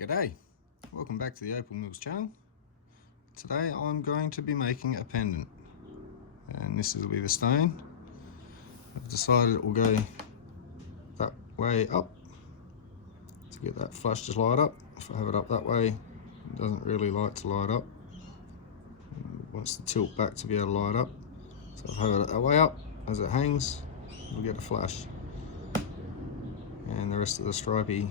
G'day, welcome back to the Opal Mills channel. Today I'm going to be making a pendant, and this will be the stone. I've decided it will go that way up to get that flush to light up. If I have it up that way, it doesn't really like to light up. It wants to tilt back to be able to light up. So if I have it that way up, as it hangs, we'll get a flash. And the rest of the stripy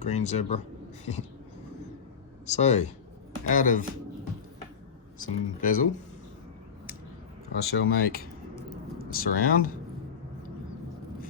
green zebra. So, out of some bezel, I shall make a surround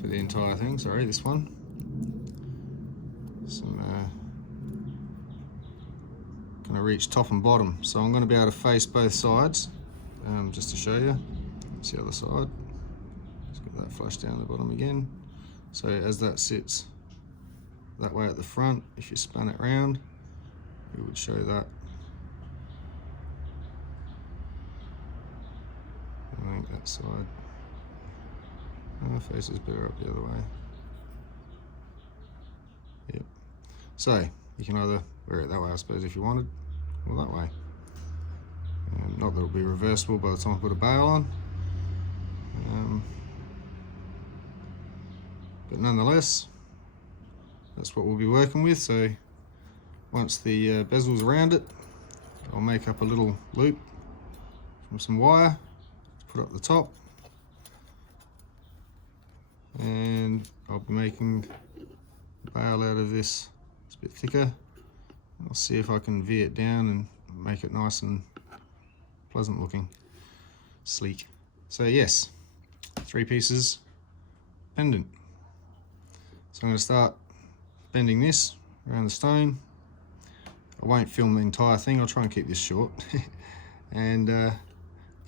for the entire thing. Sorry, this one. Some gonna reach top and bottom, so I'm gonna be able to face both sides. Just to show you. It's the other side. Just got that flush down the bottom again. So as that sits that way at the front, if you spun it round, it would show that. I think that side. The face is better up the other way. Yep. So you can either wear it that way, I suppose, if you wanted, or that way. Not that it'll be reversible by the time I put a bail on. But nonetheless, that's what we'll be working with. So once the bezel's around it, I'll make up a little loop from some wire to put up the top, and I'll be making a bail out of this. It's a bit thicker. I'll see if I can veer it down and make it nice and pleasant looking, sleek. So yes, 3 pieces pendant. So I'm going to start bending this around the stone. I won't film the entire thing, I'll try and keep this short. And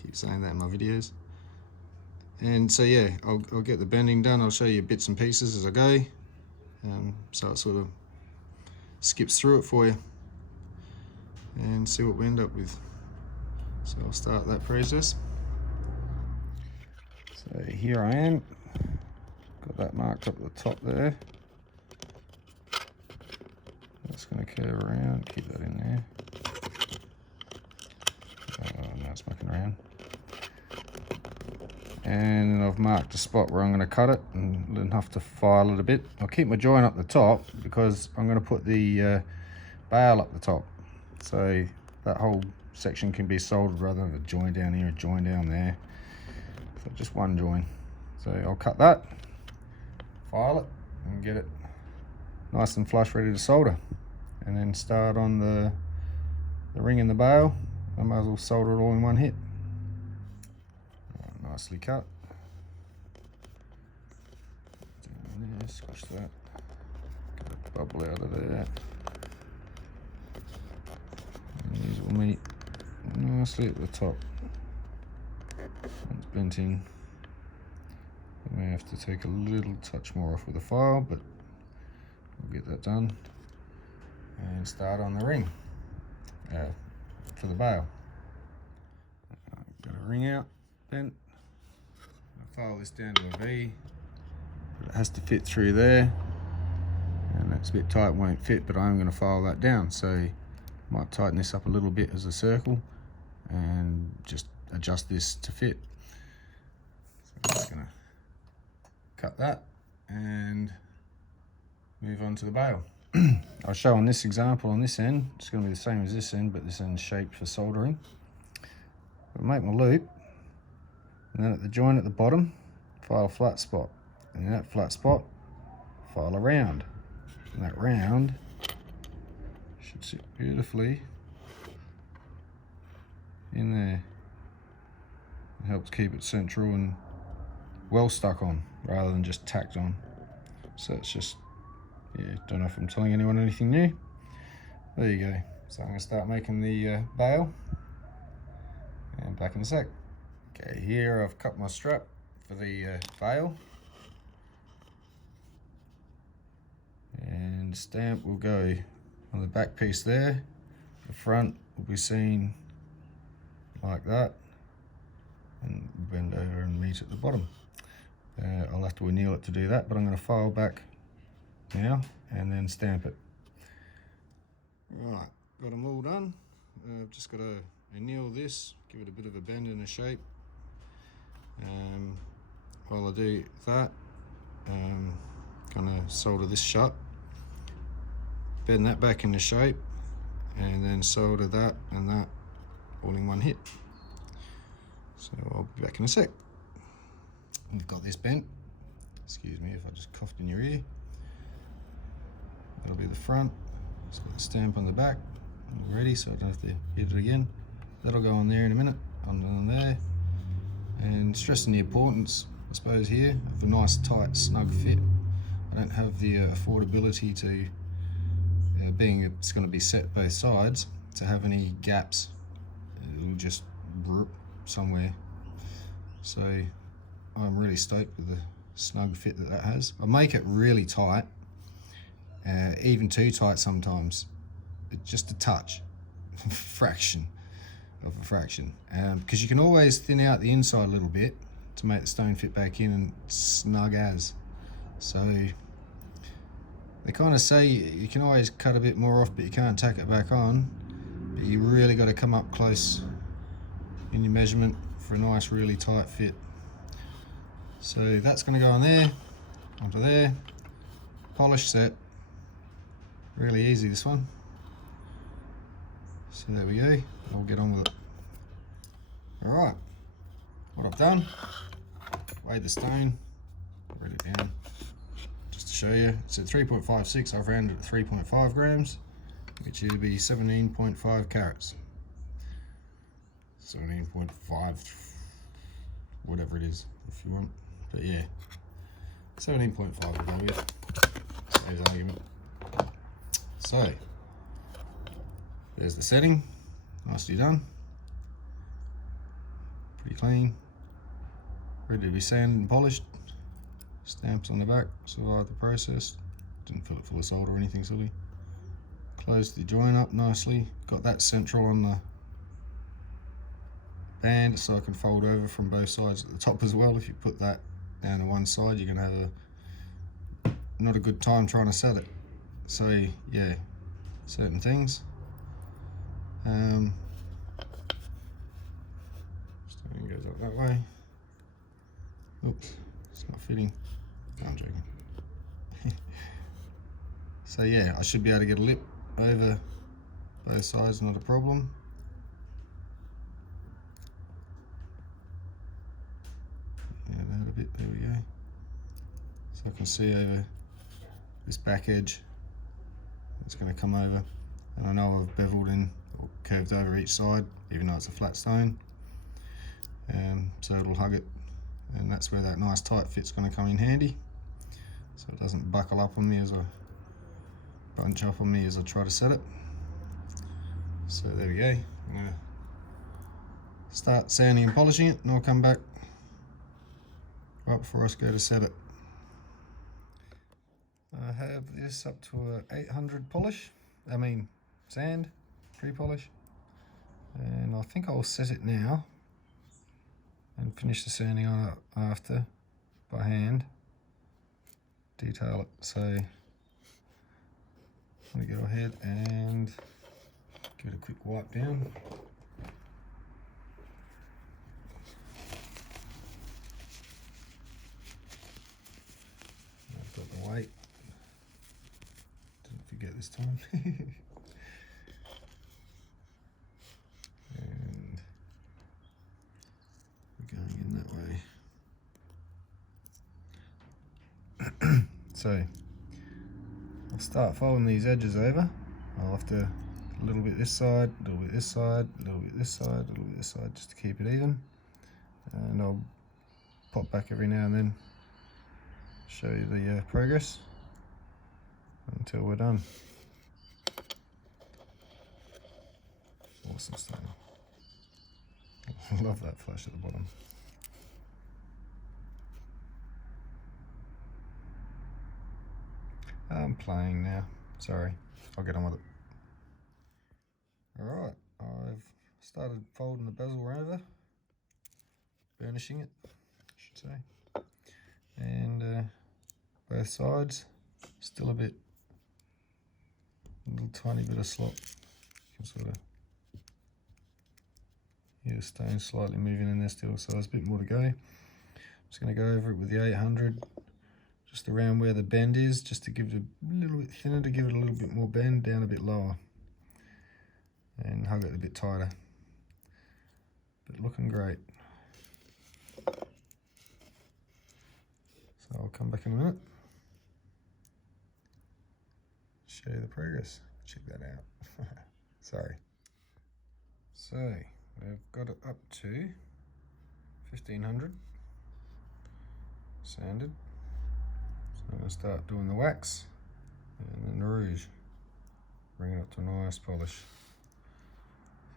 keep saying that in my videos. And so yeah, I'll get the bending done. I'll show you bits and pieces as I go. So it sort of skips through it for you and see what we end up with. So I'll start that process. So here I am, got that marked up at the top there. That's going to curve around, keep that in there. Now it's mucking around. And I've marked a spot where I'm going to cut it and enough to file it a bit. I'll keep my join up the top because I'm going to put the bail up the top. So that whole section can be soldered rather than a join down here, a join down there. So just one join. So I'll cut that, file it, and get it nice and flush, ready to solder. And then start on the ring and the bail. I might as well solder it all in one hit. Nicely cut. Down there, squash that. Get that bubble out of there. And these will meet nicely at the top. It's bent in. I may have to take a little touch more off with a file, but we'll get that done. And start on the ring for the bail. Got a ring out bent. I'll file this down to a V, but it has to fit through there, and that's a bit tight, won't fit, but I'm going to file that down. So I might tighten this up a little bit as a circle and just adjust this to fit. So I'm just going to cut that and move on to the bail. I'll show on this example on this end, it's going to be the same as this end, but this end's shaped for soldering. I'll make my loop, and then at the joint at the bottom, file a flat spot, and in that flat spot, file a round. And that round should sit beautifully in there. It helps keep it central and well stuck on, rather than just tacked on. So it's just, yeah, don't know if I'm telling anyone anything new. There you go. So I'm going to start making the bail, and back in a sec. Okay, here I've cut my strap for the bail, and stamp will go on the back piece there. The front will be seen like that, and bend over and meet at the bottom. I'll have to anneal it to do that, but I'm going to file back now and then stamp it. Right, got them all done. I've just got to anneal this, give it a bit of a bend and a shape. While I do that, gonna solder this shut, bend that back into shape, and then solder that and that all in one hit. So I'll be back in a sec. We've got this bent. Excuse me if I just coughed in your ear. That'll be the front. It's got the stamp on the back. All ready, so I don't have to hit it again. That'll go on there in a minute, on there. And stressing the importance, I suppose, here of a nice tight snug fit. I don't have the affordability to, being it's going to be set both sides, to have any gaps. It'll just rip somewhere. So I'm really stoked with the snug fit that has. I make it really tight, even too tight sometimes. It's just a touch, fraction of a fraction, because you can always thin out the inside a little bit to make the stone fit back in and snug as. So they kind of say you can always cut a bit more off, but you can't tack it back on. But you really got to come up close in your measurement for a nice, really tight fit. So that's going to go on there, onto there, polish set. Really easy, this one. So there we go, I'll get on with it. Alright, what I've done, weighed the stone, wrote it down just to show you. It's at 3.56, I've rounded it to 3.5 grams, which would be 17.5 carats. 17.5, whatever it is, if you want. But yeah, 17.5 will go with. Saves argument. So, there's the setting, nicely done. Pretty clean, ready to be sanded and polished. Stamps on the back, survived the process. Didn't fill it full of solder or anything silly. Closed the joint up nicely. Got that central on the band so I can fold over from both sides at the top as well. If you put that down to one side, you're gonna have not a good time trying to set it. So yeah, certain things. Stone goes up that way. Oops, it's not fitting. No, I'm joking. So yeah, I should be able to get a lip over both sides, not a problem. Yeah, that a bit, there we go. So I can see over this back edge, it's going to come over. And I know I've beveled in or curved over each side, even though it's a flat stone. So it'll hug it, and that's where that nice tight fit's going to come in handy. So it doesn't buckle up on me as I bunch up on me as I try to set it. So there we go. I'm going to start sanding and polishing it, and I'll come back right before I go to set it. I have this up to a 800 polish, sand, pre-polish, and I think I'll set it now and finish the sanding on it after by hand, detail it. So I'm going to go ahead and give it a quick wipe down. I've got the weight, didn't forget this time. And we're going in that way. So I'll start folding these edges over. I'll have to a little bit this side, a little bit this side, a little bit this side, a little bit this side, just to keep it even. And I'll pop back every now and then, show you the progress until we're done. Awesome stone. I love that flash at the bottom. I'm playing now, sorry, I'll get on with it. Alright, I've started folding the bezel over, burnishing it, I should say, and both sides, still a bit a little tiny bit of slop. You can sort of hear the stone slightly moving in there still, so there's a bit more to go. I'm just going to go over it with the 800, just around where the bend is, just to give it a little bit thinner, to give it a little bit more bend, down a bit lower, and hug it a bit tighter. But looking great. So I'll come back in a minute, show you the progress. Check that out. Sorry. So we've got it up to 1500 sanded. So I'm going to start doing the wax and then the rouge. Bring it up to a nice polish.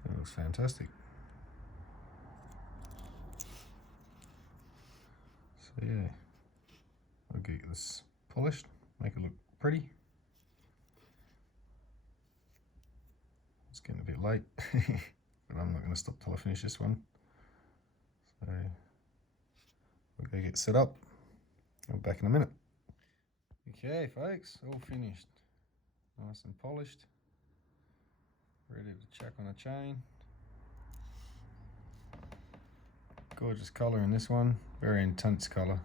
That looks fantastic. So yeah, I'll get this polished, make it look pretty. It's getting a bit late, but I'm not going to stop till I finish this one. So we'll go get set up. I'll be back in a minute. Okay folks, all finished. Nice and polished. Ready to chuck on a chain. Gorgeous colour in this one, very intense colour.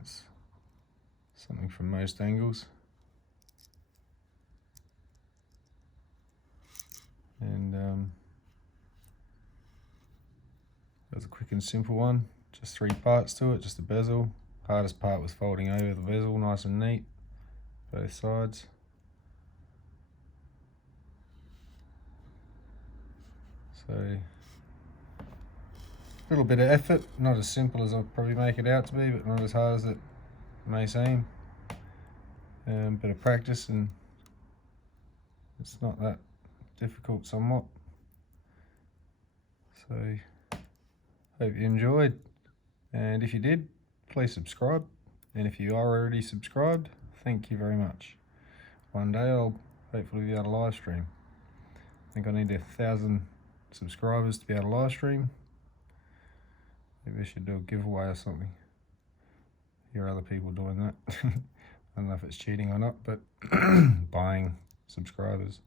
It's something from most angles. And that's a quick and simple one. Just 3 parts to it, just the bezel. Hardest part was folding over the bezel, nice and neat, both sides. So, a little bit of effort, not as simple as I'll probably make it out to be, but not as hard as it may seem. Bit of practice and it's not that difficult somewhat. So, hope you enjoyed, and if you did, please subscribe, and if you are already subscribed, thank you very much. One day I'll hopefully be able to live stream. I think I need 1,000 subscribers to be able to live stream. Maybe I should do a giveaway or something. Hear other people doing that. I don't know if it's cheating or not, but buying subscribers.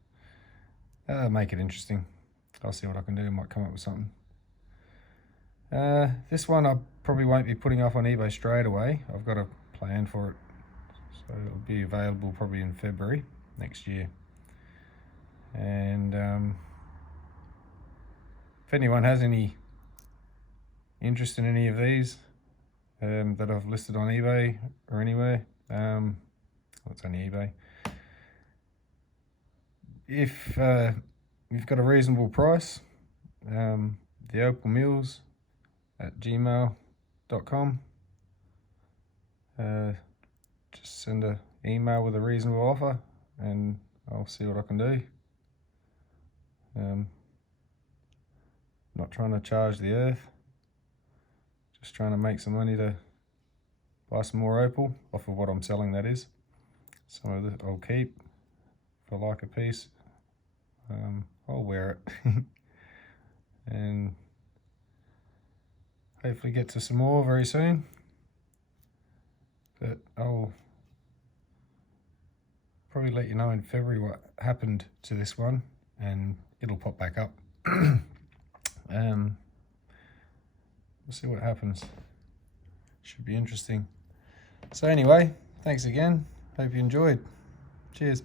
Make it interesting. I'll see what I can do. I might come up with something. This one I probably won't be putting up on eBay straight away. I've got a plan for it. So it'll be available probably in February next year. And if anyone has any interest in any of these that I've listed on eBay or anywhere, well, it's only eBay. If you've got a reasonable price, the Opal Mills at gmail.com. Just send an email with a reasonable offer and I'll see what I can do. Not trying to charge the earth, just trying to make some money to buy some more opal off of what I'm selling, that is. Some of it I'll keep. If I like a piece, I'll wear it. And hopefully get to some more very soon. But I'll probably let you know in February what happened to this one, and it'll pop back up. We'll see what happens. Should be interesting. So anyway, thanks again. Hope you enjoyed. Cheers.